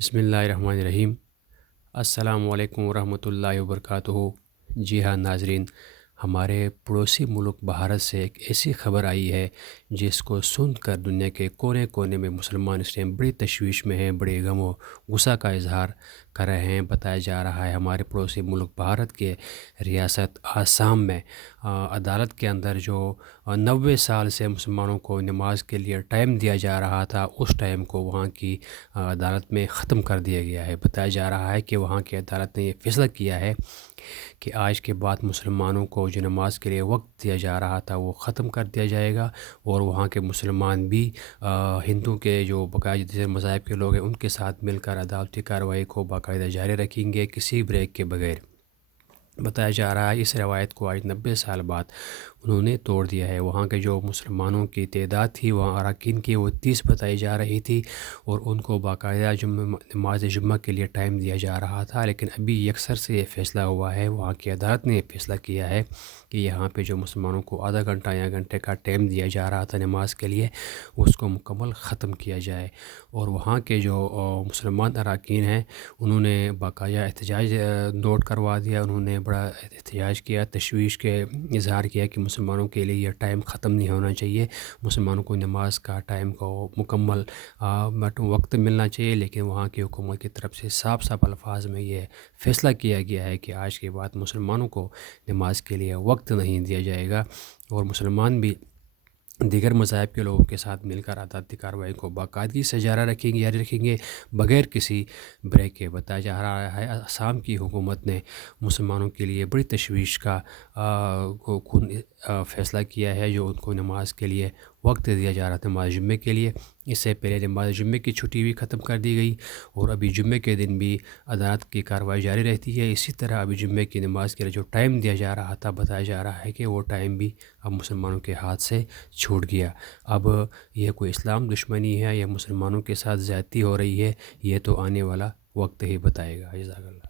بسم اللہ الرحمن الرحیم۔ السلام علیکم ورحمۃ اللہ وبرکاتہ۔ جی ہاں ناظرین، ہمارے پڑوسی ملک بھارت سے ایک ایسی خبر آئی ہے جس کو سن کر دنیا کے کونے کونے میں مسلمان اس ٹائم بڑی تشویش میں ہیں، بڑے غم و غصہ کا اظہار کر رہے ہیں۔ بتایا جا رہا ہے ہمارے پڑوسی ملک بھارت کے ریاست آسام میں عدالت کے اندر جو 90 سال سے مسلمانوں کو نماز کے لیے ٹائم دیا جا رہا تھا، اس ٹائم کو وہاں کی عدالت میں ختم کر دیا گیا ہے۔ بتایا جا رہا ہے کہ وہاں کی عدالت نے یہ فیصلہ کیا ہے کہ آج کے بعد مسلمانوں کو جو نماز کے لیے وقت دیا جا رہا تھا وہ ختم کر دیا جائے گا، اور وہاں کے مسلمان بھی ہندو کے جو باقاعدہ دیگر مذاہب کے لوگ ہیں ان کے ساتھ مل کر عدالتی کارروائی کو باقاعدہ جاری رکھیں گے، کسی بریک کے بغیر۔ بتایا جا رہا ہے اس روایت کو آج 90 سال بعد انہوں نے توڑ دیا ہے۔ وہاں کے جو مسلمانوں کی تعداد تھی وہاں اراکین کی، وہ 30 بتائی جا رہی تھی، اور ان کو باقاعدہ نماز جمعہ کے لیے ٹائم دیا جا رہا تھا، لیکن ابھی یکسر سے یہ فیصلہ ہوا ہے، وہاں کی عدالت نے یہ فیصلہ کیا ہے کہ یہاں پہ جو مسلمانوں کو آدھا گھنٹہ یا گھنٹے کا ٹائم دیا جا رہا تھا نماز کے لیے، اس کو مکمل ختم کیا جائے۔ اور وہاں کے جو مسلمان اراکین ہیں انہوں نے باقاعدہ احتجاج نوٹ کروا دیا، انہوں نے بڑا احتجاج کیا، تشویش کے اظہار کیا کہ مسلمانوں کے لیے یہ ٹائم ختم نہیں ہونا چاہیے، مسلمانوں کو نماز کا ٹائم کو مکمل وقت ملنا چاہیے۔ لیکن وہاں کی حکومت کی طرف سے صاف صاف الفاظ میں یہ فیصلہ کیا گیا ہے کہ آج کے بعد مسلمانوں کو نماز کے لیے وقت نہیں دیا جائے گا، اور مسلمان بھی دیگر مذاہب کے لوگوں کے ساتھ مل کر عدالتی کارروائی کو باقاعدگی سے جاری رکھیں گے بغیر کسی بریک کے۔ بتایا جا رہا ہے آسام کی حکومت نے مسلمانوں کے لیے بڑی تشویش کا فیصلہ کیا ہے، جو ان کو نماز کے لیے وقت دیا جا رہا تھا نماز جمعے کے لیے۔ اس سے پہلے نماز جمعے کی چھٹی بھی ختم کر دی گئی، اور ابھی جمعے کے دن بھی عدالت کی کارروائی جاری رہتی ہے۔ اسی طرح ابھی جمعے کی نماز کے لیے جو ٹائم دیا جا رہا تھا، بتایا جا رہا ہے کہ وہ ٹائم بھی اب مسلمانوں کے ہاتھ سے چھوٹ گیا۔ اب یہ کوئی اسلام دشمنی ہے یا مسلمانوں کے ساتھ زیادتی ہو رہی ہے، یہ تو آنے والا وقت ہی بتائے گا۔ جزاک اللہ۔